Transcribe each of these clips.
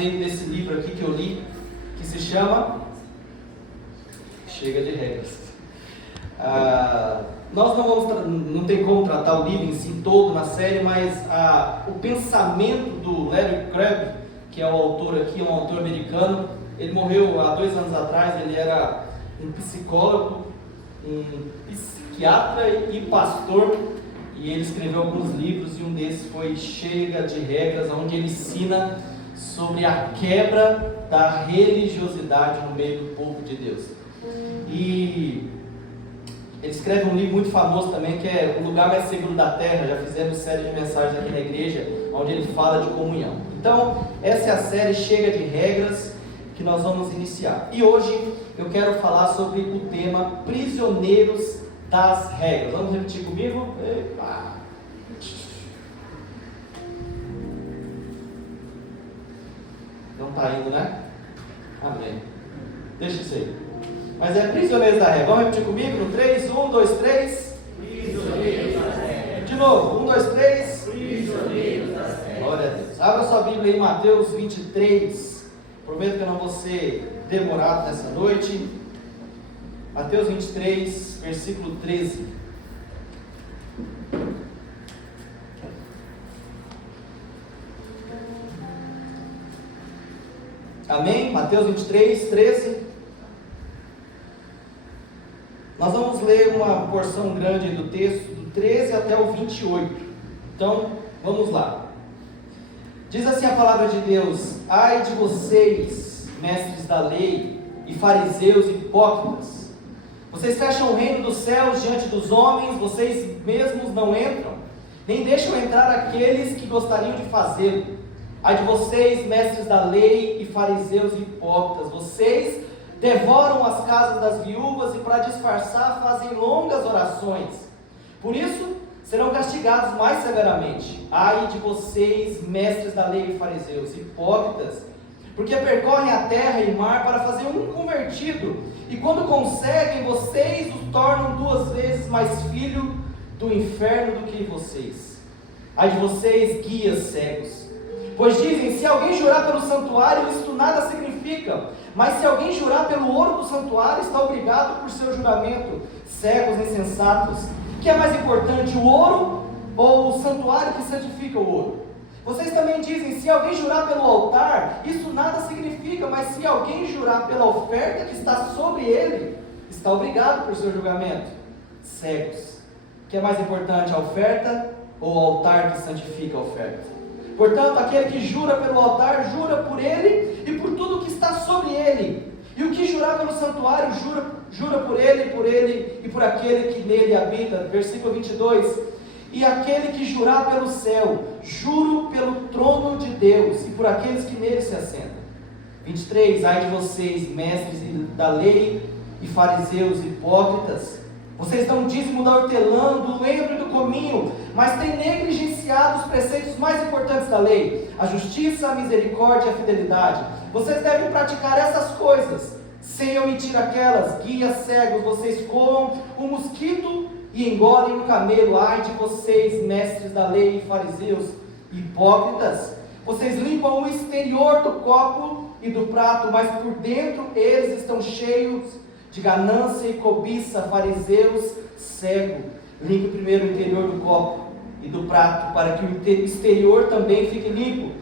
veio desse livro aqui que eu li, que se chama Chega de Regras. Nós não tem como tratar o livro em si todo na série, mas o pensamento do Larry Crabb, que é o autor aqui, um autor americano, ele morreu há 2 anos atrás. Ele era um psicólogo, um psiquiatra e pastor, e ele escreveu alguns livros, e um desses foi Chega de Regras, onde ele ensina sobre a quebra da religiosidade no meio do povo de Deus. E ele escreve um livro muito famoso também, que é O Lugar Mais Seguro da Terra. Já fizemos série de mensagens aqui na igreja, onde ele fala de comunhão. Então, essa é a série Chega de Regras, que nós vamos iniciar. E hoje eu quero falar sobre o tema Prisioneiros das Regras. Vamos repetir comigo? Epa. Não está indo, né? Amém. Deixa isso aí. Mas é prisioneiros da regra. Vamos repetir comigo no 3? 1, 2, 3. Prisioneiros das regras. De novo. 1, 2, 3. Prisioneiros das regras. Glória a Deus. Abra sua Bíblia em Mateus 23. Prometo que eu não vou ser demorado nessa noite. Mateus 23, versículo 13. Amém? Mateus 23, 13. Nós vamos ler uma porção grande do texto, do 13 até o 28. Então, vamos lá. Diz assim a palavra de Deus: ai de vocês, mestres da lei e fariseus hipócritas, vocês fecham o reino dos céus diante dos homens, vocês mesmos não entram, nem deixam entrar aqueles que gostariam de fazê-lo. Ai de vocês, mestres da lei e fariseus hipócritas, vocês devoram as casas das viúvas e para disfarçar fazem longas orações. Por isso serão castigados mais severamente. Ai de vocês, mestres da lei e fariseus hipócritas, porque percorrem a terra e mar para fazer um convertido, e quando conseguem, vocês os tornam 2 vezes mais filho do inferno do que vocês. Ai de vocês, guias cegos, pois dizem: se alguém jurar pelo santuário, isto nada significa, mas se alguém jurar pelo ouro do santuário, está obrigado por seu juramento. Cegos insensatos, que é mais importante, o ouro ou o santuário que santifica o ouro? Vocês também dizem: se alguém jurar pelo altar, isso nada significa, mas se alguém jurar pela oferta que está sobre ele, está obrigado por seu julgamento. Cegos, que é mais importante, a oferta ou o altar que santifica a oferta? Portanto, aquele que jura pelo altar, jura por ele e por tudo que está sobre ele. E o que jurar pelo santuário, jura por ele e por aquele que nele habita. Versículo 22. E aquele que jurar pelo céu, juro pelo trono de Deus e por aqueles que nele se assentam. 23. Ai de vocês, mestres da lei e fariseus hipócritas, vocês dão dízimo da hortelã, do lembro e do cominho, mas têm negligenciado os preceitos mais importantes da lei: a justiça, a misericórdia e a fidelidade. Vocês devem praticar essas coisas, sem omitir aquelas. Guias cegos, vocês comam um mosquito e engolem um camelo. Ai de vocês, mestres da lei e fariseus hipócritas, vocês limpam o exterior do copo e do prato, mas por dentro eles estão cheios de ganância e cobiça. Fariseus cego, limpe primeiro o interior do copo e do prato, para que o exterior também fique limpo.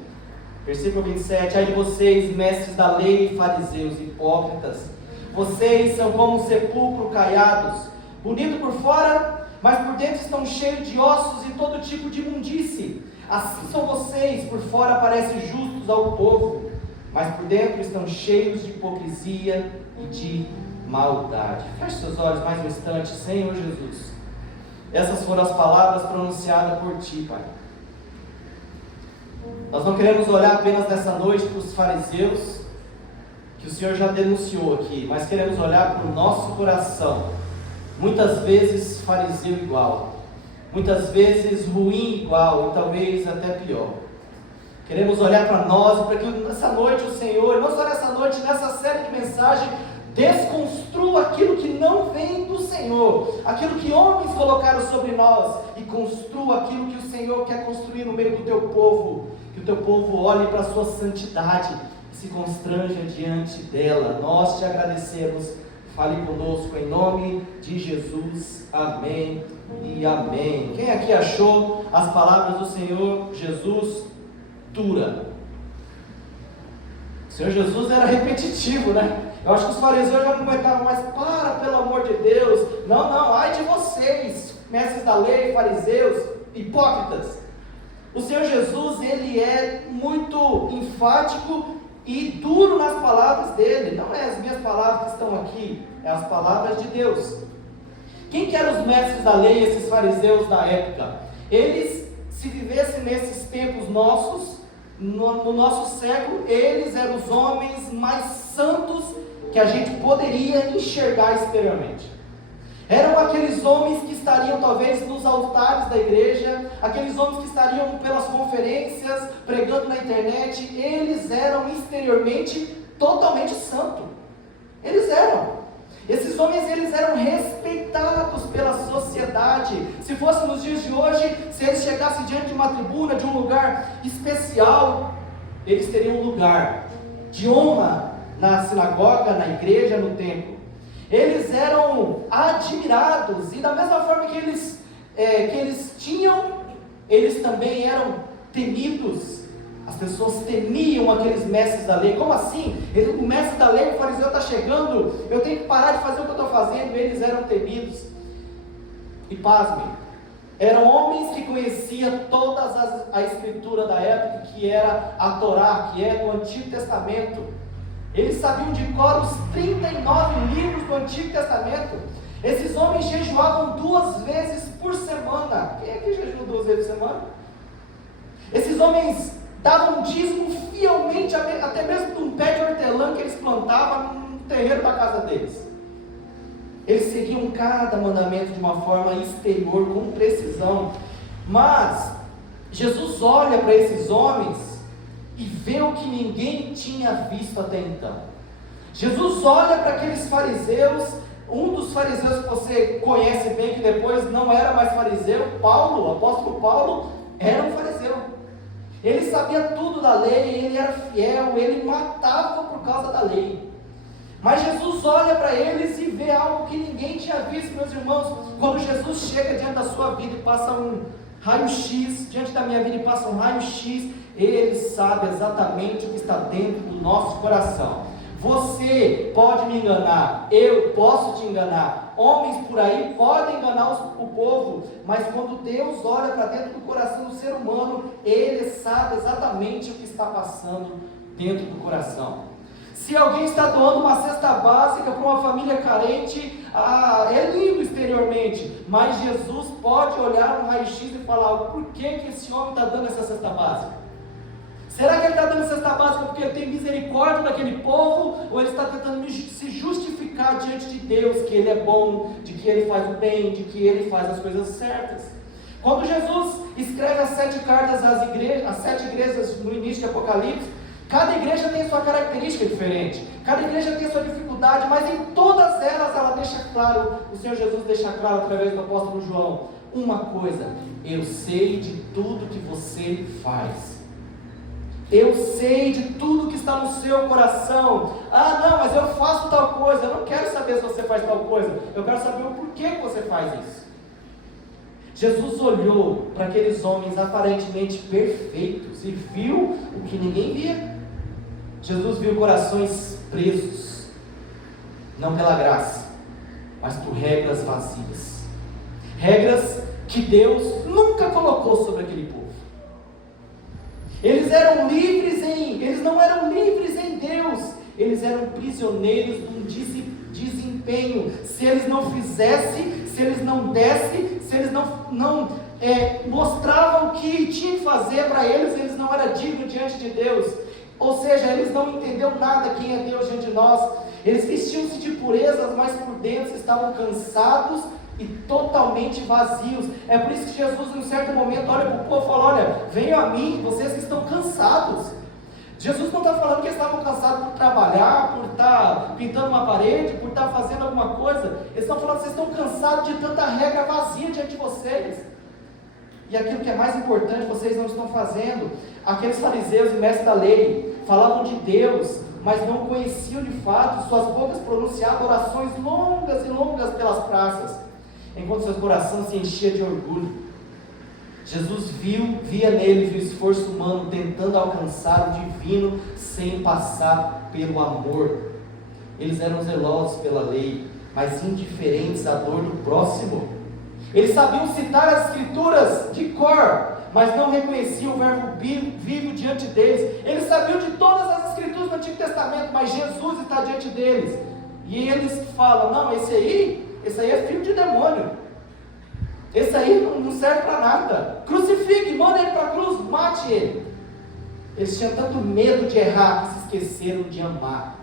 Versículo 27. Ai de vocês, mestres da lei e fariseus hipócritas, vocês são como um sepulcro caiados, bonito por fora, mas por dentro estão cheios de ossos e todo tipo de imundície. Assim são vocês: por fora parecem justos ao povo, mas por dentro estão cheios de hipocrisia e de maldade. Feche seus olhos mais um instante. Senhor Jesus, essas foram as palavras pronunciadas por Ti, Pai. Nós não queremos olhar apenas nessa noite para os fariseus, que o Senhor já denunciou aqui, mas queremos olhar para o nosso coração, muitas vezes fariseu igual, muitas vezes ruim igual, e talvez até pior. Queremos olhar para nós, para que nessa noite o Senhor, não só nessa noite, nessa série de mensagens, desconstrua aquilo que não vem do Senhor, aquilo que homens colocaram sobre nós, e construa aquilo que o Senhor quer construir no meio do teu povo. que o teu povo olhe para a sua santidade e se constranja diante dela. Nós te agradecemos. Fale conosco em nome de Jesus. Amém e amém. Quem aqui achou as palavras do Senhor Jesus dura? O Senhor Jesus era repetitivo, né? Eu acho que os fariseus já não aguentavam mais. Pelo amor de Deus. Não, ai de vocês, mestres da lei, fariseus, hipócritas. O Senhor Jesus, ele é muito enfático e duro nas palavras dele. Não é as minhas palavras que estão aqui, é as palavras de Deus. Quem que eram os mestres da lei, esses fariseus da época? Eles, se vivessem nesses tempos nossos, no nosso século, eles eram os homens mais santos que a gente poderia enxergar exteriormente. Eram aqueles homens que estariam talvez nos altares da igreja, aqueles homens que estariam pelas conferências, pregando na internet. Eles eram exteriormente totalmente santos. Eles eram. Esses homens, eles eram respeitados pela sociedade. Se fosse nos dias de hoje, se eles chegassem diante de uma tribuna, de um lugar especial, eles teriam um lugar de honra na sinagoga, na igreja, no templo. Eles eram admirados, e da mesma forma que eles tinham, eles também eram temidos. As pessoas temiam aqueles mestres da lei. Como assim? O mestre da lei, o fariseu está chegando, eu tenho que parar de fazer o que eu estou fazendo. Eles eram temidos. E pasmem, eram homens que conheciam toda a escritura da época, que era a Torá, que é do Antigo Testamento. Eles sabiam de cor os 39 livros do Antigo Testamento. Esses homens jejuavam 2 vezes por semana. Quem é que jejua 2 vezes por semana? Esses homens davam dízimo fielmente, até mesmo de um pé de hortelã que eles plantavam no terreiro da casa deles. Eles seguiam cada mandamento de uma forma exterior, com precisão. Mas Jesus olha para esses homens e vê o que ninguém tinha visto até então. Jesus olha para aqueles fariseus. Um dos fariseus que você conhece bem, que depois não era mais fariseu, Paulo, o apóstolo Paulo, era um fariseu. Ele sabia tudo da lei, ele era fiel, ele matava por causa da lei. Mas Jesus olha para eles e vê algo que ninguém tinha visto, meus irmãos. Quando Jesus chega diante da sua vida e passa um raio-x, diante da minha vida e passa um raio-x, ele sabe exatamente o que está dentro do nosso coração. Você pode me enganar, eu posso te enganar, homens por aí podem enganar o povo, mas quando Deus olha para dentro do coração do ser humano, Ele sabe exatamente o que está passando dentro do coração. Se alguém está doando uma cesta básica para uma família carente, é lindo exteriormente, mas Jesus pode olhar um raio-x e falar: por que esse homem está dando essa cesta básica? Será que ele está dando cesta básica porque ele tem misericórdia daquele povo? Ou ele está tentando se justificar diante de Deus, que ele é bom, de que ele faz o bem, de que ele faz as coisas certas? Quando Jesus escreve as 7 cartas às igrejas, as 7 igrejas no início de Apocalipse, cada igreja tem sua característica diferente, cada igreja tem sua dificuldade, mas em todas elas ela deixa claro, o Senhor Jesus deixa claro através do apóstolo João, uma coisa: eu sei de tudo que você faz. Eu sei de tudo que está no seu coração. Não, mas eu faço tal coisa. Eu não quero saber se você faz tal coisa. Eu quero saber o porquê que você faz isso. Jesus olhou para aqueles homens aparentemente perfeitos e viu o que ninguém via. Jesus viu corações presos, não pela graça, mas por regras vazias. Regras que Deus nunca colocou sobre aquele povo. Eles não eram livres em Deus, eles eram prisioneiros de um desempenho. Se eles não fizessem, se eles não dessem, se eles não mostravam o que tinham que fazer para eles não eram dignos diante de Deus. Ou seja, eles não entenderam nada quem é Deus diante de nós. Eles vestiam-se de purezas, mas por dentro estavam cansados e totalmente vazios. É por isso que Jesus, em um certo momento, olha para o povo e fala: olha, venham a mim, vocês que estão cansados. Jesus não está falando que eles estavam cansados por trabalhar, por estar pintando uma parede, por estar fazendo alguma coisa. Eles estão falando que vocês estão cansados de tanta regra vazia diante de vocês. e aquilo que é mais importante vocês não estão fazendo. Aqueles fariseus e mestres da lei falavam de Deus, mas não conheciam de fato. Suas bocas pronunciavam orações longas e longas pelas praças, enquanto seu coração se enchia de orgulho. Jesus via neles o esforço humano tentando alcançar o divino sem passar pelo amor. Eles eram zelosos pela lei, mas indiferentes à dor do próximo. Eles sabiam citar as escrituras de cor, mas não reconheciam o verbo vivo diante deles. Eles sabiam de todas as escrituras do Antigo Testamento, mas Jesus está diante deles. E eles falam: não, esse aí é filho de demônio. Esse aí não serve para nada. Crucifique, manda ele para a cruz, mate ele. Eles tinham tanto medo de errar que se esqueceram de amar.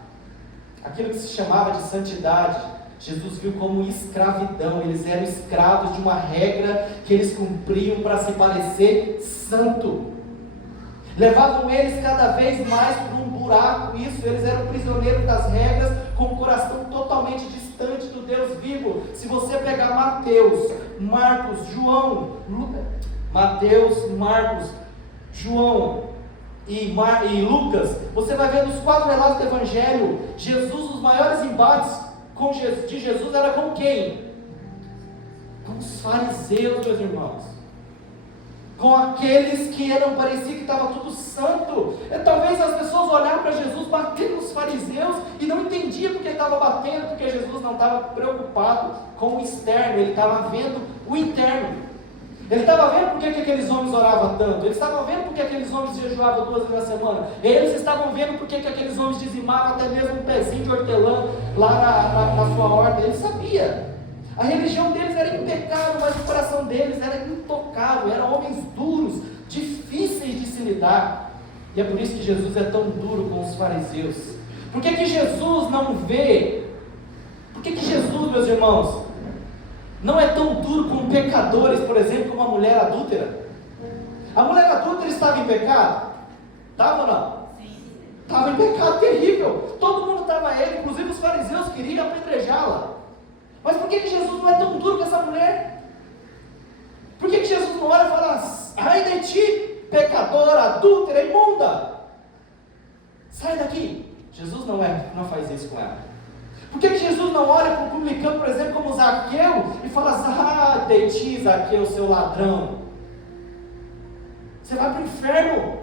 Aquilo que se chamava de santidade, Jesus viu como escravidão. Eles eram escravos de uma regra que eles cumpriam para se parecer santo. Levavam eles cada vez mais para um buraco. Eles eram prisioneiros das regras, com o coração totalmente distante do Deus vivo. Se você pegar Mateus, Marcos, João e Lucas, você vai ver nos 4 relatos do Evangelho, os maiores embates de Jesus era com quem? Com os fariseus, meus irmãos. Com aqueles que parecia que estava tudo santo. Talvez as pessoas olharam para Jesus batendo nos fariseus e não entendiam porque ele estava batendo, porque Jesus não estava preocupado com o externo, ele estava vendo o interno. Ele estava vendo porque que aqueles homens oravam tanto, eles estavam vendo porque aqueles homens jejuavam 2 vezes na semana, eles estavam vendo porque que aqueles homens dizimavam até mesmo um pezinho de hortelã lá na sua horta. Ele sabia. A religião deles era impecável, mas o coração deles era intocável. Eram homens duros, difíceis de se lidar. E é por isso que Jesus é tão duro com os fariseus. Por que que Jesus não vê? Por que que Jesus, meus irmãos, não é tão duro com pecadores, por exemplo, como a mulher adúltera? A mulher adúltera estava em pecado? Estava ou não? Estava em pecado terrível. Todo mundo estava a ele, inclusive os fariseus queriam apedrejá-la. Mas por que que Jesus não é tão duro com essa mulher? Por que que Jesus não olha e fala: ai de ti, pecadora, adúltera, imunda, sai daqui? Jesus não faz isso com ela. Por que que Jesus não olha para o publicano, por exemplo, como Zaqueu, e fala: ah, de ti, Zaqueu, seu ladrão, você vai para o inferno?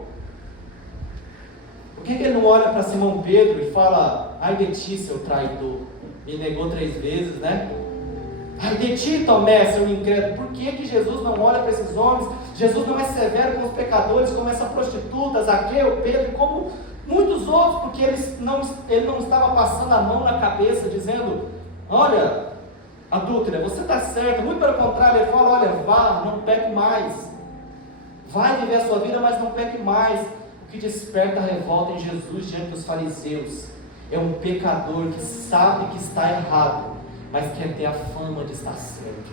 Por que que ele não olha para Simão Pedro e fala: ai de ti, seu traidor, me negou 3 vezes, né? Ai de ti, Tomé, seu incrédulo. Por que que Jesus não olha para esses homens? Jesus não é severo com os pecadores, como essa prostituta, Zaqueu, Pedro, como muitos outros, porque ele não estava passando a mão na cabeça, dizendo: olha, adúltera, você está certa. Muito pelo contrário, ele fala: olha, vá, não peque mais, vai viver a sua vida, mas não peque mais. O que desperta a revolta em Jesus diante dos fariseus é um pecador que sabe que está errado, mas quer ter a fama de estar certo.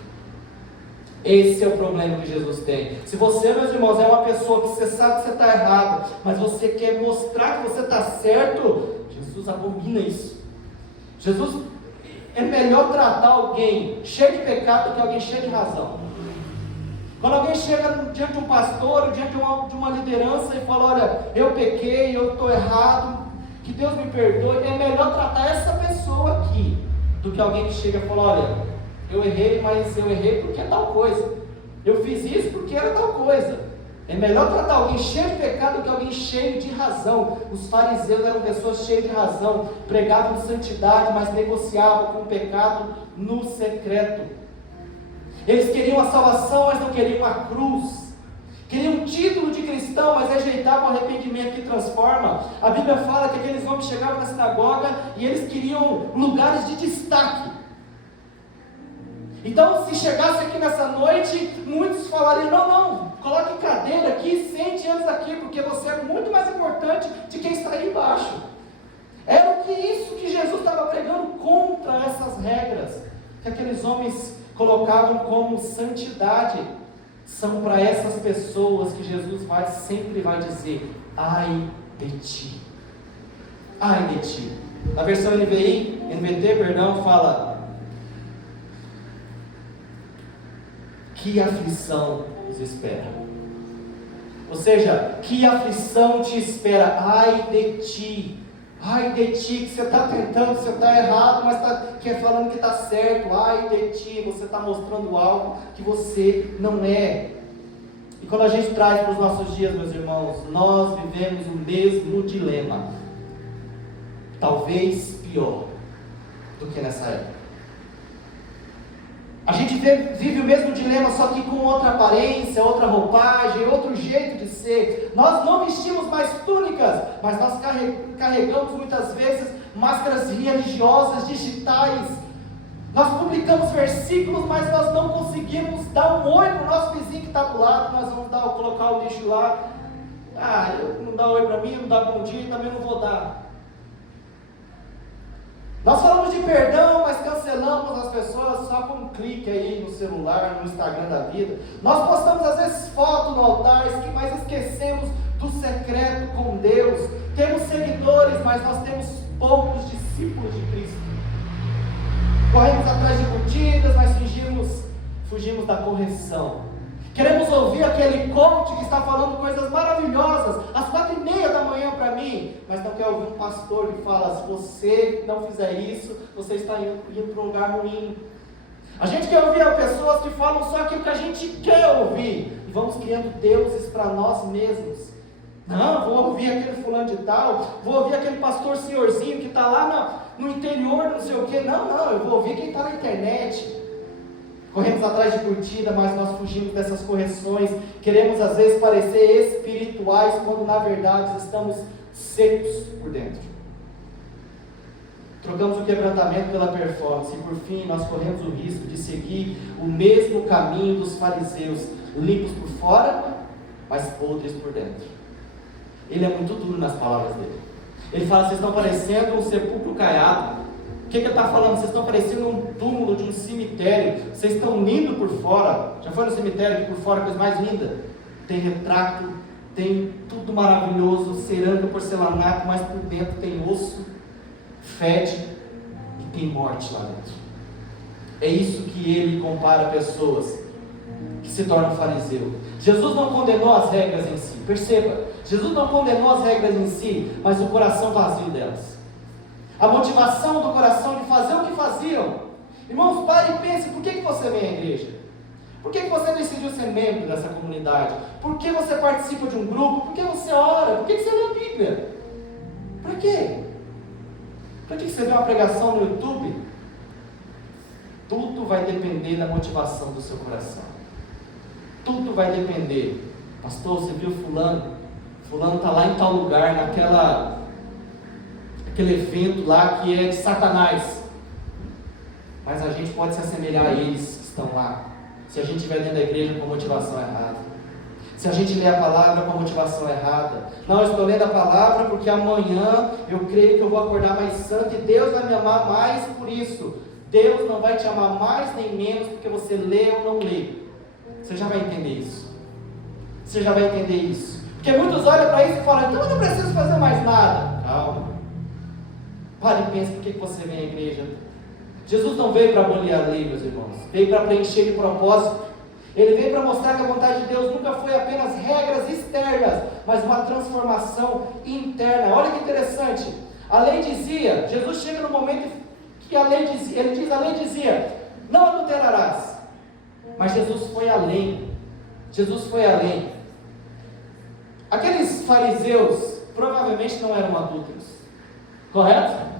Esse é o problema que Jesus tem. Se você, meus irmãos, é uma pessoa que você sabe que você está errado, mas você quer mostrar que você está certo, Jesus abomina isso. Jesus, é melhor tratar alguém cheio de pecado do que alguém cheio de razão. Quando alguém chega diante de um pastor, diante de uma liderança e fala: olha, eu pequei, eu estou errado, que Deus me perdoe, é melhor tratar essa pessoa aqui do que alguém que chega e fala: olha, eu errei, mas eu errei porque é tal coisa, eu fiz isso porque era tal coisa. É melhor tratar alguém cheio de pecado do que alguém cheio de razão. Os fariseus eram pessoas cheias de razão, pregavam santidade, mas negociavam com o pecado no secreto. Eles queriam a salvação, mas não queriam a cruz. Queriam um título de cristão, mas rejeitavam o arrependimento que transforma. A Bíblia fala que aqueles homens chegavam na sinagoga e eles queriam lugares de destaque. Então, se chegasse aqui nessa noite, muitos falariam: não, coloque cadeira aqui, sente antes aqui, porque você é muito mais importante de quem está aí embaixo. Era isso que Jesus estava pregando contra essas regras, que aqueles homens colocavam como santidade. São para essas pessoas que Jesus sempre vai dizer: ai de ti, ai de ti. Na versão NVT, fala: que aflição os espera. Ou seja, que aflição te espera? Ai de ti, que você está tentando, você está errado, mas está falando que está certo. Ai de ti, você está mostrando algo que você não é. E quando a gente traz para os nossos dias, meus irmãos, nós vivemos o mesmo dilema, talvez pior do que nessa época. A gente vive o mesmo dilema, só que com outra aparência, outra roupagem, outro jeito de ser. Nós não vestimos mais túnicas, mas nós carregamos muitas vezes máscaras religiosas, digitais. Nós publicamos versículos, mas nós não conseguimos dar um oi para o nosso vizinho que está do lado. Nós vamos colocar o lixo lá. Não dá oi para mim, não dá bom dia, também não vou dar. Nós falamos de perdão, mas cancelamos as pessoas só com um clique aí no celular, no Instagram da vida. Nós postamos às vezes foto no altar, mas esquecemos do secreto com Deus. Temos seguidores, mas nós temos poucos discípulos de Cristo. Corremos atrás de curtidas, mas fugimos da correção. Queremos ouvir aquele coach que está falando coisas maravilhosas às 4:30 da manhã para mim, mas não quer ouvir um pastor que fala: se você não fizer isso, você está indo para um lugar ruim. A gente quer ouvir pessoas que falam só aquilo que a gente quer ouvir, e vamos criando deuses para nós mesmos. Não, vou ouvir aquele fulano de tal, vou ouvir aquele pastor senhorzinho que está lá no interior, não sei o que. Não, eu vou ouvir quem está na internet. Corremos atrás de curtida, mas nós fugimos dessas correções. Queremos às vezes parecer espirituais, quando na verdade estamos secos por dentro. Trocamos o quebrantamento pela performance, e por fim nós corremos o risco de seguir o mesmo caminho dos fariseus, limpos por fora, mas podres por dentro. Ele é muito duro nas palavras dele. Ele fala: vocês estão parecendo um sepulcro caiado. O que ele está falando? Vocês estão parecendo um túmulo de um cemitério. Vocês estão lindos por fora. Já foi no cemitério que por fora é a coisa mais linda? Tem retrato, tem tudo maravilhoso, cerâmica, porcelanato, mas por dentro tem osso, fede e tem morte lá dentro. É isso que ele compara pessoas que se tornam fariseu. Jesus não condenou as regras em si. Perceba, Jesus não condenou as regras em si, mas o coração vazio delas. A motivação do coração de fazer o que faziam. Irmãos, pare e pense: por que você vem à igreja? Por que você decidiu ser membro dessa comunidade? Por que você participa de um grupo? Por que você ora? Por que você lê a Bíblia? Para quê? Para que você vê uma pregação no YouTube? Tudo vai depender da motivação do seu coração. Tudo vai depender. Pastor, você viu fulano? Fulano está lá em tal lugar, aquele evento lá que é de Satanás. Mas a gente pode se assemelhar a eles que estão lá, se a gente estiver dentro da igreja com a motivação errada, se a gente ler a palavra com a motivação errada. Não, eu estou lendo a palavra porque amanhã eu creio que eu vou acordar mais santo e Deus vai me amar mais por isso. Deus não vai te amar mais nem menos porque você lê ou não lê. Você já vai entender isso. Você já vai entender isso. Porque muitos olham para isso e falam: então eu não preciso fazer mais nada. Calma. Pare e pense: por que você vem à igreja? Jesus não veio para abolir a lei, meus irmãos. Veio para preencher de propósito. Ele veio para mostrar que a vontade de Deus nunca foi apenas regras externas, mas uma transformação interna. Olha que interessante. A lei dizia, Jesus chega no momento que a lei dizia, ele diz: a lei dizia, não adulterarás. Mas Jesus foi além. Jesus foi além. Aqueles fariseus provavelmente não eram adúlteros. Correto?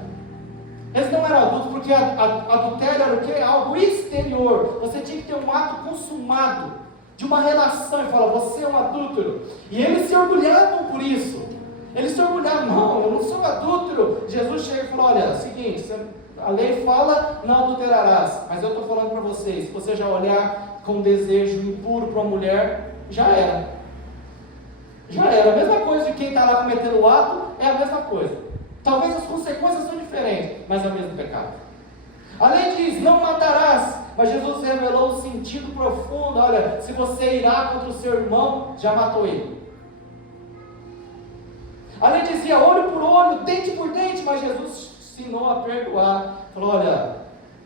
Eles não eram adultos, porque adultério era o quê? Algo exterior. Você tinha que ter um ato consumado de uma relação. E fala: você é um adúltero. E eles se orgulhavam por isso. Eles se orgulhavam: não, eu não sou adúltero. Jesus chega e falou: olha, é o seguinte, a lei fala, não adulterarás. Mas eu estou falando para vocês, se você já olhar com desejo impuro para uma mulher, já era. Já era. A mesma coisa de quem está lá cometendo o ato, é a mesma coisa. Talvez as consequências são diferentes, mas é o mesmo pecado. A lei diz: não matarás, mas Jesus revelou o sentido profundo. Olha, se você irá contra o seu irmão, já matou ele. A lei dizia olho por olho, dente por dente, mas Jesus ensinou a perdoar. Falou: olha,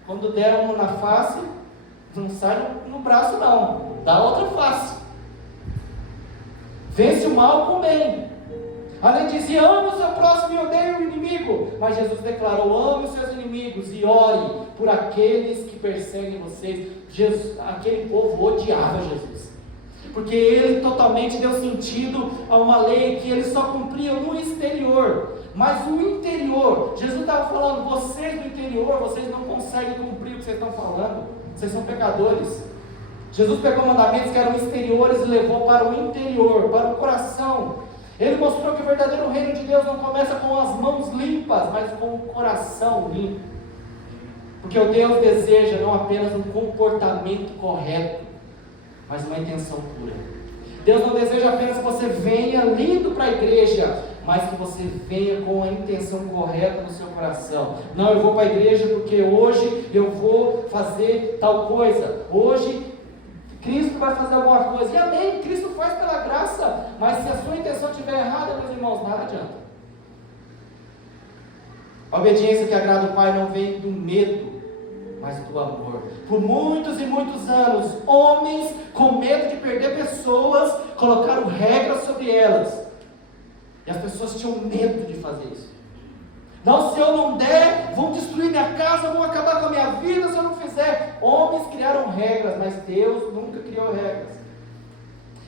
quando der um na face, não sai no braço não, dá outra face. Vence o mal com o bem. Além de dizer, ame o seu próximo e odeie o inimigo. Mas Jesus declarou, ame os seus inimigos e ore por aqueles que perseguem vocês. Aquele povo odiava Jesus. Porque ele totalmente deu sentido a uma lei que eles só cumpriam no exterior. Mas o interior, Jesus estava falando, vocês do interior, vocês não conseguem cumprir o que vocês estão falando. Vocês são pecadores. Jesus pegou mandamentos que eram exteriores e levou para o interior, para o coração. Ele mostrou que o verdadeiro reino de Deus não começa com as mãos limpas, mas com o coração limpo. Porque o Deus deseja não apenas um comportamento correto, mas uma intenção pura. Deus não deseja apenas que você venha lindo para a igreja, mas que você venha com a intenção correta no seu coração. Não, eu vou para a igreja porque hoje eu vou fazer tal coisa. Hoje Cristo vai fazer alguma coisa. E amém, Cristo faz pela graça. Mas se a sua intenção estiver errada, meus irmãos, nada adianta. A obediência que agrada o Pai não vem do medo, mas do amor. Por muitos e muitos anos, homens com medo de perder pessoas, colocaram regras sobre elas. E as pessoas tinham medo de fazer isso. Não, se eu não der, vão destruir minha casa, vão acabar com a minha vida se eu não fizer. Homens criaram regras, mas Deus nunca criou regras.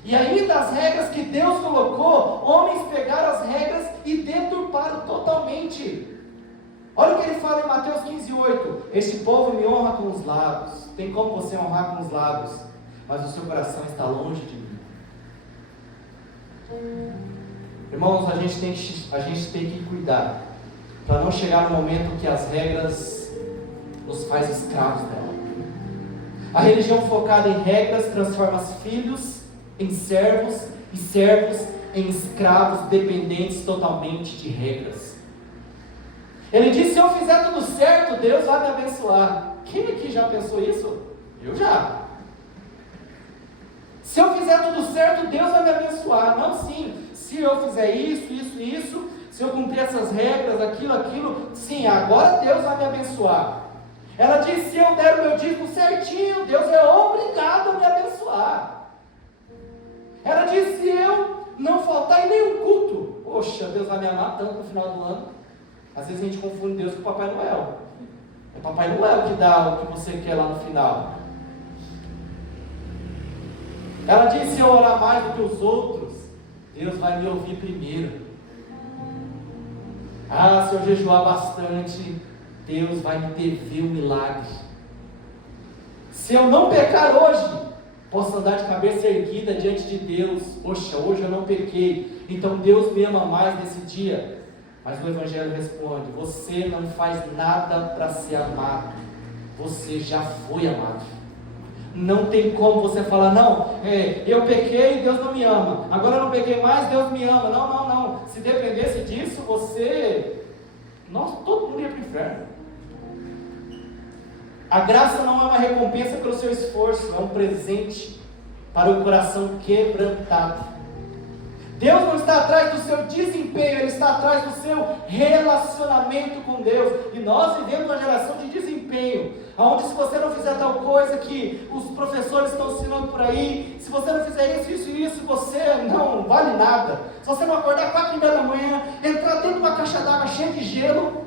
E ainda as regras que Deus colocou, homens pegaram as regras e deturparam totalmente. Olha o que ele fala em Mateus 15:8. Este povo me honra com os lábios. Tem como você honrar com os lábios, mas o seu coração está longe de mim. Irmãos, a gente tem que cuidar para não chegar no momento que as regras nos faz escravos dela. A religião focada em regras transforma os filhos em servos e servos em escravos dependentes totalmente de regras. Ele disse, se eu fizer tudo certo, Deus vai me abençoar. Quem aqui já pensou isso? Eu já. Se eu fizer tudo certo, Deus vai me abençoar. Não, sim. Se eu fizer isso, se eu cumprir essas regras, aquilo, sim, agora Deus vai me abençoar. Ela disse, se eu der o meu dízimo certinho, Deus é obrigado a me abençoar. Ela disse, se eu não faltar em nenhum culto, poxa, Deus vai me amar tanto no final do ano. Às vezes a gente confunde Deus com o Papai Noel. É o Papai Noel que dá o que você quer lá no final. Ela disse, se eu orar mais do que os outros, Deus vai me ouvir primeiro. Ah, se eu jejuar bastante, Deus vai me dever o milagre. Se eu não pecar hoje, posso andar de cabeça erguida diante de Deus. Poxa, hoje eu não pequei, então Deus me ama mais nesse dia. Mas o Evangelho responde, você não faz nada para ser amado, você já foi amado. Não tem como você falar, não, eu pequei e Deus não me ama, agora eu não pequei mais, Deus me ama. Não, se dependesse disso, todo mundo ia para o inferno. A graça não é uma recompensa pelo seu esforço, é um presente para o coração quebrantado. Deus não está atrás do seu desempenho, Ele está atrás do seu relacionamento com Deus. E nós vivemos uma geração de desempenho, onde se você não fizer tal coisa que os professores estão ensinando por aí, se você não fizer isso, você não vale nada. Se você não acordar 4h30 da manhã, entrar dentro de uma caixa d'água cheia de gelo,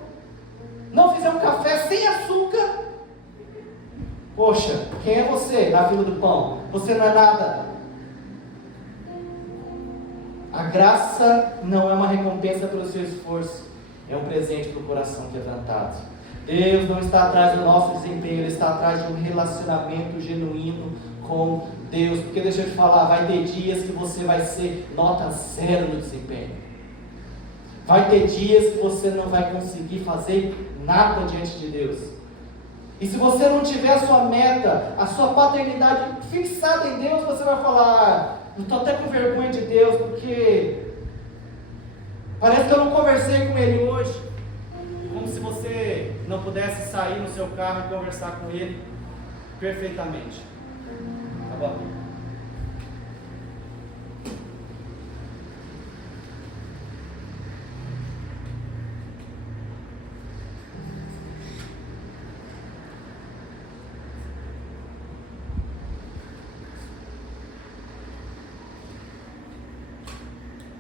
não fizer um café sem açúcar, poxa, quem é você na fila do pão? Você não é nada. A graça não é uma recompensa pelo seu esforço, é um presente para o coração quebrantado. Deus não está atrás do nosso desempenho, Ele está atrás de um relacionamento genuíno com Deus. Porque deixa eu te falar, vai ter dias que você vai ser nota 0 no desempenho. Vai ter dias que você não vai conseguir fazer nada diante de Deus. E se você não tiver a sua meta, a sua paternidade fixada em Deus, você vai falar, eu estou até com vergonha de Deus, porque parece que eu não conversei com Ele hoje. Como se você não pudesse sair no seu carro e conversar com Ele perfeitamente. Tá bom?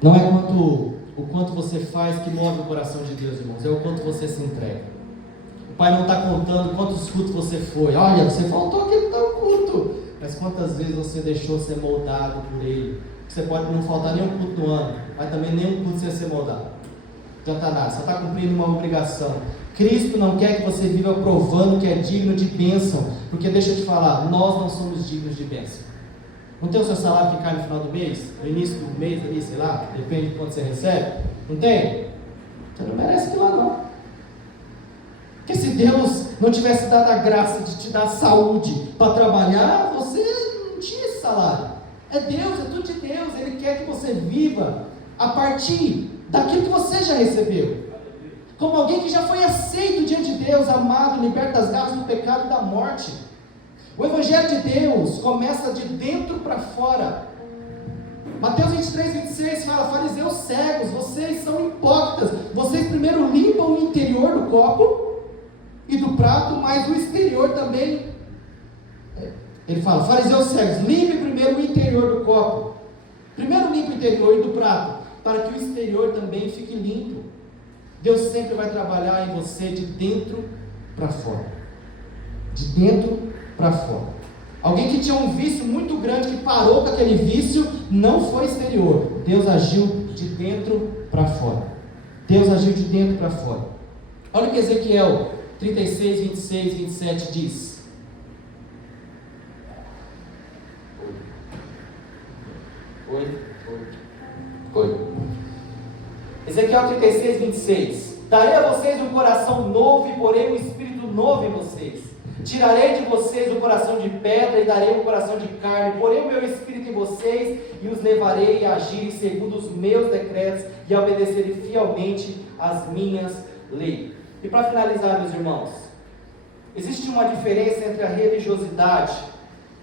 Não é o quanto você faz que move o coração de Deus, irmãos, é o quanto você se entrega. O Pai não está contando quantos cultos você foi. Olha, você faltou aquele tal culto, mas quantas vezes você deixou ser moldado por Ele. Você pode não faltar nenhum culto no ano, mas também nenhum culto sem ser moldado. Não adianta nada, você está cumprindo uma obrigação. Cristo não quer que você viva provando que é digno de bênção, porque deixa eu te falar, nós não somos dignos de bênção. Não tem o seu salário que cai no final do mês? No início do mês ali, sei lá, depende de quanto você recebe? Não tem? Você não merece aquilo lá não. Porque se Deus não tivesse dado a graça de te dar saúde para trabalhar, você não tinha esse salário. É Deus, é tudo de Deus. Ele quer que você viva a partir daquilo que você já recebeu. Como alguém que já foi aceito diante de Deus, amado, liberto das garras do pecado e da morte. O Evangelho de Deus começa de dentro para fora. Mateus 23, 26 fala: fariseus cegos, vocês são hipócritas. Vocês primeiro limpam o interior do copo e do prato, mas o exterior também. Ele fala: fariseus cegos, limpe primeiro o interior do copo. Primeiro limpe o interior e do prato, para que o exterior também fique limpo. Deus sempre vai trabalhar em você de dentro para fora. De dentro para fora. Alguém que tinha um vício muito grande, que parou com aquele vício, não foi exterior. Deus agiu de dentro para fora. Deus agiu de dentro para fora. Olha o que Ezequiel 36, 26, 27 diz. Oi. Ezequiel 36, 26. Darei a vocês um coração novo e porei um espírito novo em vocês. Tirarei de vocês o coração de pedra e darei um coração de carne. Porei o meu espírito em vocês e os levarei a agirem segundo os meus decretos e a obedecerem fielmente as minhas leis. E para finalizar, meus irmãos, existe uma diferença entre a religiosidade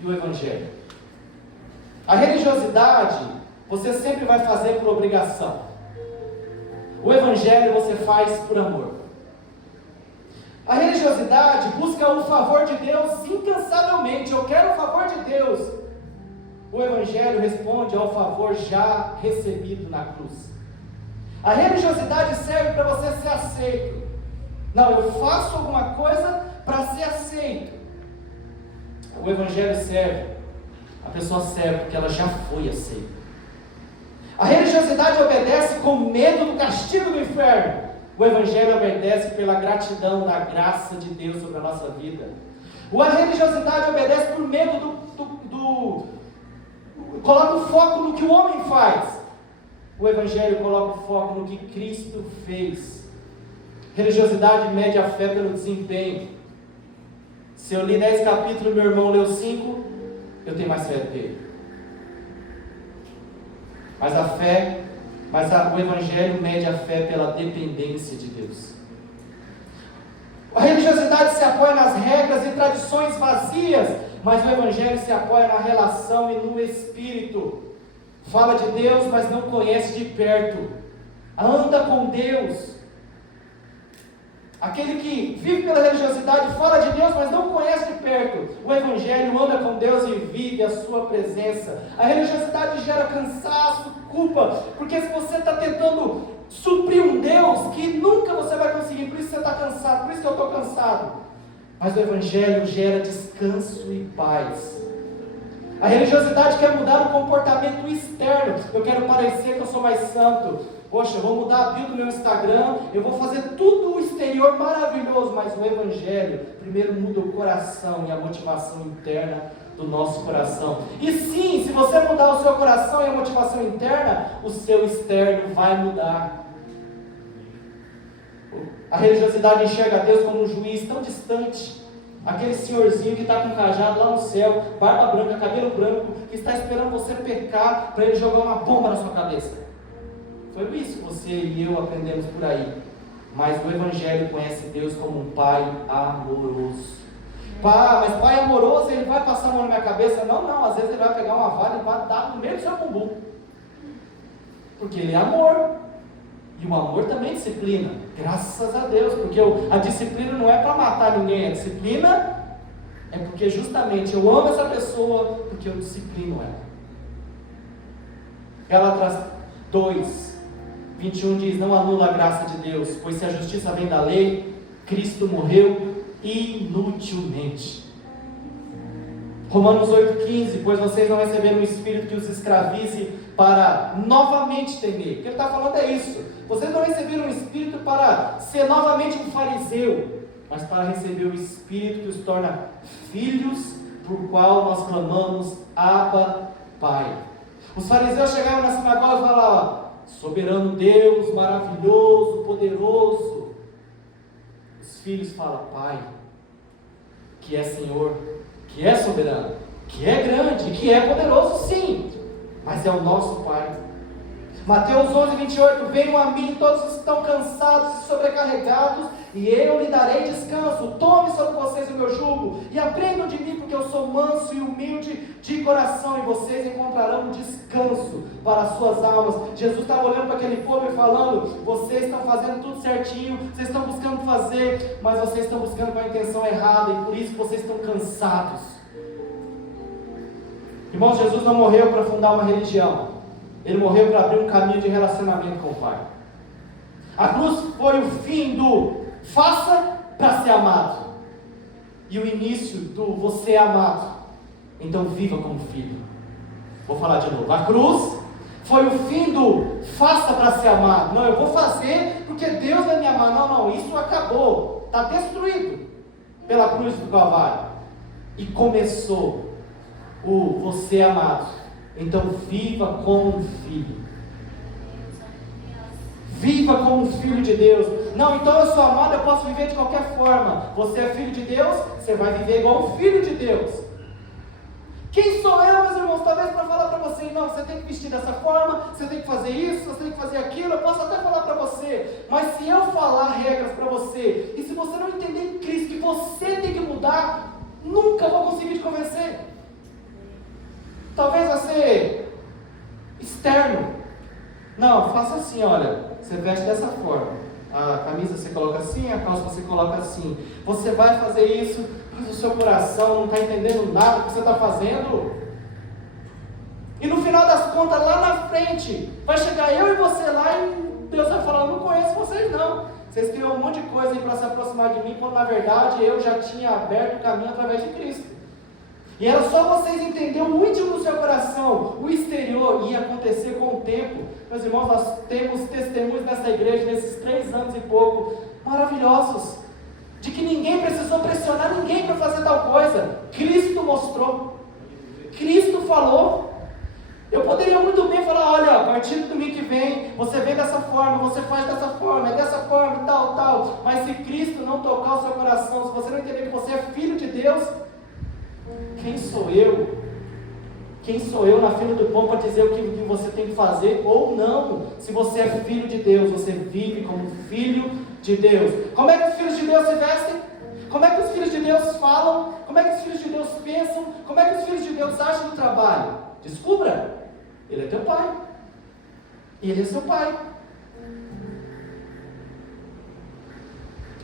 e o Evangelho. A religiosidade você sempre vai fazer por obrigação. O Evangelho você faz por amor. A religiosidade busca o favor de Deus incansavelmente. Eu quero o favor de Deus. O Evangelho responde ao favor já recebido na cruz. A religiosidade serve para você ser aceito. Não, eu faço alguma coisa para ser aceito. O Evangelho serve. A pessoa serve porque ela já foi aceita. A religiosidade obedece com medo do castigo do inferno. O Evangelho obedece pela gratidão da graça de Deus sobre a nossa vida. A religiosidade obedece por medo coloca o foco no que o homem faz. O Evangelho coloca o foco no que Cristo fez. Religiosidade mede a fé pelo desempenho. Se eu li 10 capítulos e meu irmão leu 5, eu tenho mais fé do que ele. Mas o Evangelho mede a fé pela dependência de Deus. A religiosidade se apoia nas regras e tradições vazias, mas o Evangelho se apoia na relação e no Espírito. Fala de Deus, mas não conhece de perto. Anda com Deus. Aquele que vive pela religiosidade fala de Deus, mas não conhece de perto. O Evangelho anda com Deus e vive a sua presença. A religiosidade gera cansaço, culpa, porque se você está tentando suprir um Deus que nunca você vai conseguir, por isso você está cansado, por isso que eu estou cansado. Mas o Evangelho gera descanso e paz. A religiosidade quer mudar o comportamento externo. Eu quero parecer que eu sou mais santo. Poxa, eu vou mudar a bio do meu Instagram, eu vou fazer tudo o exterior maravilhoso, mas o Evangelho primeiro muda o coração e a motivação interna do nosso coração. E sim, se você mudar o seu coração e a motivação interna, o seu externo vai mudar. A religiosidade enxerga Deus como um juiz tão distante, aquele senhorzinho que está com um cajado lá no céu, barba branca, cabelo branco, que está esperando você pecar para ele jogar uma bomba na sua cabeça. Foi isso que você e eu aprendemos por aí. Mas o Evangelho conhece Deus como um Pai amoroso. Mas Pai amoroso, ele vai passar a mão na minha cabeça? Não, às vezes ele vai pegar uma vara e vai dar no meio do seu bumbum. Porque ele é amor. E o amor também disciplina. Graças a Deus. Porque a disciplina não é para matar ninguém. A disciplina é porque justamente eu amo essa pessoa porque eu disciplino ela. Gálatas 2, 21 diz: não anula a graça de Deus, pois se a justiça vem da lei, Cristo morreu inutilmente. Romanos 8,15: pois vocês não receberam um espírito que os escravize para novamente temer. O que ele está falando é isso. Vocês não receberam um espírito para ser novamente um fariseu, mas para receber o espírito que os torna filhos, por qual nós clamamos: Abba, Pai. Os fariseus chegavam na sinagoga e falavam: soberano Deus, maravilhoso, poderoso. Os filhos falam: Pai, que é Senhor, que é soberano, que é grande, que é poderoso, sim, mas é o nosso Pai. Mateus 11:28: venham a mim todos os que estão cansados e sobrecarregados, e eu lhe darei descanso. Tome sobre vocês o meu jugo e aprendam de mim, porque eu sou manso e humilde de coração, e vocês encontrarão descanso para as suas almas. Jesus estava olhando para aquele povo e falando: vocês estão fazendo tudo certinho, vocês estão buscando fazer, mas vocês estão buscando com a intenção errada, e por isso vocês estão cansados. Irmãos, Jesus não morreu para fundar uma religião, Ele morreu para abrir um caminho de relacionamento com o Pai. A cruz foi o fim do faça para ser amado, e o início do você é amado, então viva como filho. Vou falar de novo. A cruz foi o fim do faça para ser amado. Não, eu vou fazer porque Deus vai me amar. Não, isso acabou, está destruído pela cruz do Calvário, e começou o você é amado. Então viva como um filho. Viva como um filho de Deus. Não, então eu sou amado, eu posso viver de qualquer forma. Você é filho de Deus, você vai viver igual um filho de Deus. Quem sou eu, meus irmãos? Talvez para falar para você: não, você tem que vestir dessa forma, você tem que fazer isso, você tem que fazer aquilo. Eu posso até falar para você, mas se eu falar regras para você, e se você não entender em Cristo que você tem que mudar, nunca vou conseguir te convencer. Talvez você externo: não, faça assim, olha, você veste dessa forma, a camisa você coloca assim, a calça você coloca assim. Você vai fazer isso, mas o seu coração não está entendendo nada do que você está fazendo. E no final das contas, lá na frente, vai chegar eu e você lá, e Deus vai falar: não conheço vocês não. Vocês criam um monte de coisa aí para se aproximar de mim, quando na verdade eu já tinha aberto o caminho através de Cristo. E era só vocês entenderem o íntimo do seu coração. O exterior ia acontecer com o tempo. Meus irmãos, nós temos testemunhos nessa igreja, nesses 3 anos e pouco, maravilhosos, de que ninguém precisou pressionar ninguém para fazer tal coisa. Cristo mostrou, Cristo falou. Eu poderia muito bem falar: olha, a partir do domingo que vem, você vem dessa forma, você faz dessa forma, é dessa forma, tal. Mas se Cristo não tocar o seu coração, se você não entender que você é filho de Deus, quem sou eu? Quem sou eu na fila do pão para dizer o que você tem que fazer ou não? Se você é filho de Deus, você vive como filho de Deus. Como é que os filhos de Deus se vestem? Como é que os filhos de Deus falam? Como é que os filhos de Deus pensam? Como é que os filhos de Deus agem no trabalho? Descubra. Ele é teu pai, e Ele é seu pai.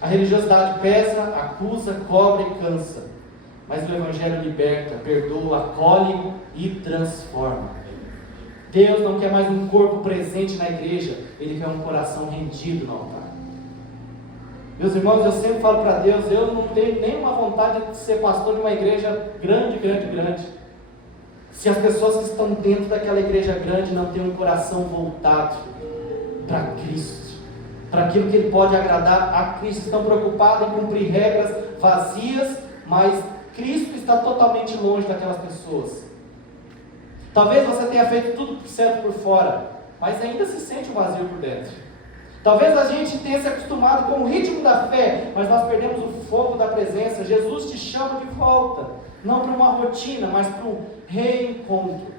A religiosidade pesa, acusa, cobra e cansa, mas o Evangelho liberta, perdoa, acolhe e transforma. Deus não quer mais um corpo presente na igreja, Ele quer um coração rendido no altar. Meus irmãos, eu sempre falo para Deus: eu não tenho nenhuma vontade de ser pastor de uma igreja grande. Se as pessoas que estão dentro daquela igreja grande não têm um coração voltado para Cristo, para aquilo que Ele pode agradar a Cristo, estão preocupados em cumprir regras vazias, mas Cristo está totalmente longe daquelas pessoas. Talvez você tenha feito tudo certo por fora, mas ainda se sente um vazio por dentro. Talvez a gente tenha se acostumado com o ritmo da fé, mas nós perdemos o fogo da presença. Jesus te chama de volta, não para uma rotina, mas para um reencontro.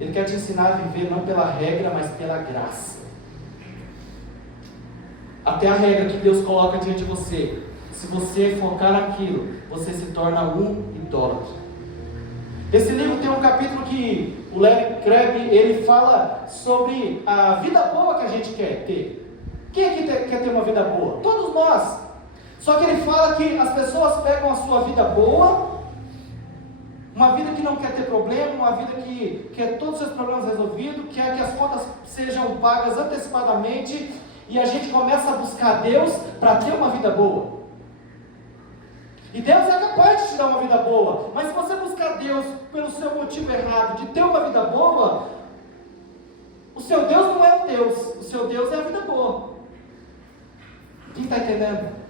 Ele quer te ensinar a viver não pela regra, mas pela graça. Até a regra que Deus coloca diante de você, se você focar naquilo, você se torna um idólatra. Esse livro tem um capítulo que o Larry Crabb, ele fala sobre a vida boa que a gente quer ter. Quem aqui quer ter uma vida boa? Todos nós. Só que ele fala que as pessoas pegam a sua vida boa, uma vida que não quer ter problema, uma vida que quer todos os seus problemas resolvidos, quer que as contas sejam pagas antecipadamente, e a gente começa a buscar Deus para ter uma vida boa. E Deus é capaz de te dar uma vida boa, mas se você buscar Deus pelo seu motivo errado de ter uma vida boa, o seu Deus não é o Deus, o seu Deus é a vida boa. Quem está entendendo?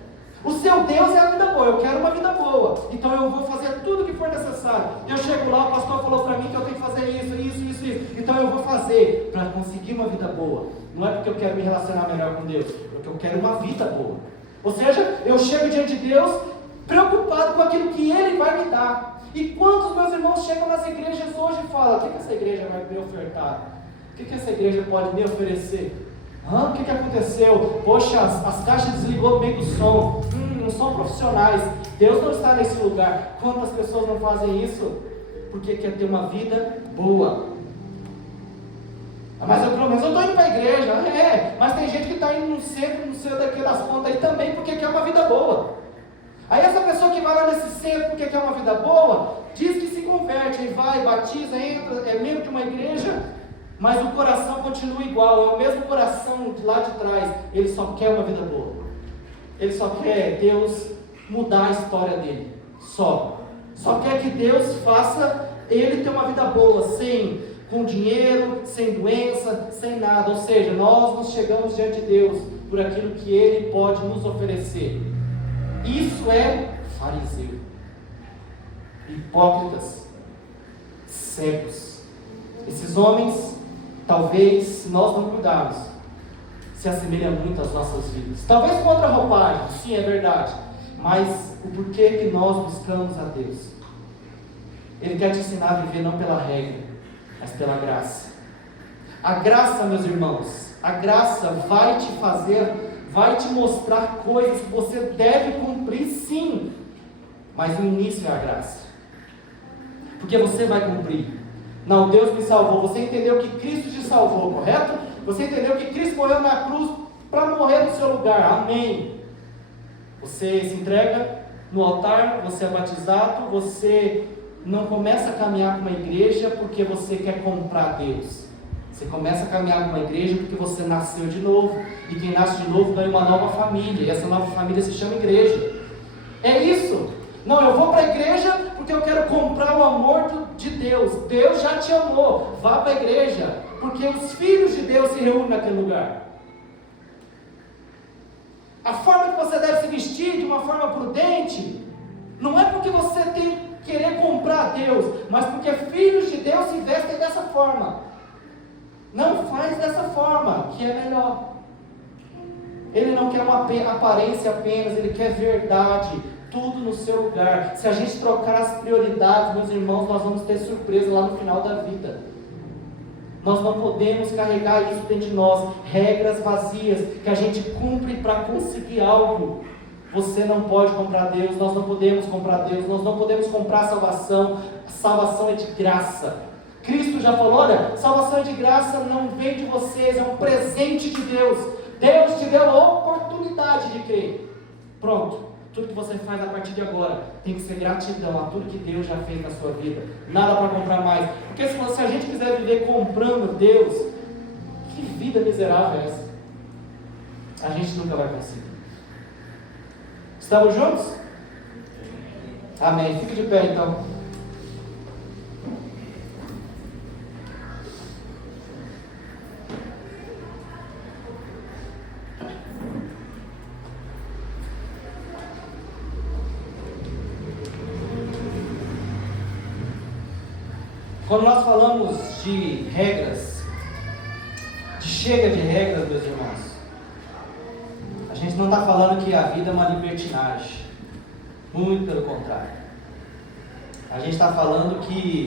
O seu Deus é a vida boa, eu quero uma vida boa, então eu vou fazer tudo o que for necessário. Eu chego lá, o pastor falou para mim que eu tenho que fazer isso, então eu vou fazer para conseguir uma vida boa. Não é porque eu quero me relacionar melhor com Deus, é porque eu quero uma vida boa. Ou seja, eu chego diante de Deus preocupado com aquilo que Ele vai me dar. E quantos meus irmãos chegam nas igrejas hoje e falam: o que essa igreja vai me ofertar? O que essa igreja pode me oferecer? O que aconteceu? Poxa, as caixas desligou no meio do som. Não são profissionais. Deus não está nesse lugar. Quantas pessoas não fazem isso? Porque quer ter uma vida boa. Mas eu estou indo para a igreja. Mas tem gente que está indo no centro, não sei daquelas contas aí também, porque quer uma vida boa. Aí essa pessoa que vai lá nesse centro porque quer uma vida boa, diz que se converte, aí vai, batiza, entra, é membro de uma igreja, mas o coração continua igual, é o mesmo coração de lá de trás. Ele só quer uma vida boa. Ele só quer Deus mudar a história dele. Só quer que Deus faça ele ter uma vida boa, com dinheiro, sem doença, sem nada. Ou seja, nós nos chegamos diante de Deus por aquilo que Ele pode nos oferecer. Isso é fariseu. Hipócritas, cegos. Esses homens, talvez, se nós não cuidarmos, se assemelham muito às nossas vidas. Talvez com outra roupagem, sim, é verdade. Mas o porquê que nós buscamos a Deus? Ele quer te ensinar a viver não pela regra, mas pela graça. A graça, meus irmãos, a graça vai te mostrar coisas que você deve cumprir, sim. Mas o início é a graça. Porque você vai cumprir. Não, Deus me salvou. Você entendeu que Cristo te salvou, correto? Você entendeu que Cristo morreu na cruz para morrer no seu lugar. Amém. Você se entrega no altar, você é batizado, você não começa a caminhar com uma igreja porque você quer comprar Deus. Você começa a caminhar com uma igreja porque você nasceu de novo. E quem nasce de novo ganha uma nova família. E essa nova família se chama igreja. É isso. Não, eu vou para a igreja porque eu quero comprar o amor de Deus. Deus já te amou. Vá para a igreja. Porque os filhos de Deus se reúnem naquele lugar. A forma que você deve se vestir de uma forma prudente, não é porque você tem que querer comprar Deus, mas porque filhos de Deus se vestem dessa forma. Não faz dessa forma, que é melhor. Ele não quer uma aparência apenas, ele quer verdade, tudo no seu lugar. Se a gente trocar as prioridades, meus irmãos, nós vamos ter surpresa lá no final da vida. Nós não podemos carregar isso dentro de nós, regras vazias, que a gente cumpre para conseguir algo. Você não pode comprar Deus, nós não podemos comprar Deus, nós não podemos comprar salvação. A salvação é de graça. Cristo já falou: olha, salvação é de graça, não vem de vocês, é um presente de Deus. Deus te deu a oportunidade de crer. Pronto. Tudo que você faz a partir de agora tem que ser gratidão a tudo que Deus já fez na sua vida. Nada para comprar mais. Porque se a gente quiser viver comprando Deus, que vida miserável é essa? A gente nunca vai conseguir. Estamos juntos? Amém. Fique de pé então. Quando nós falamos de regras, chega de regras, meus irmãos, a gente não está falando que a vida é uma libertinagem. Muito pelo contrário. A gente está falando que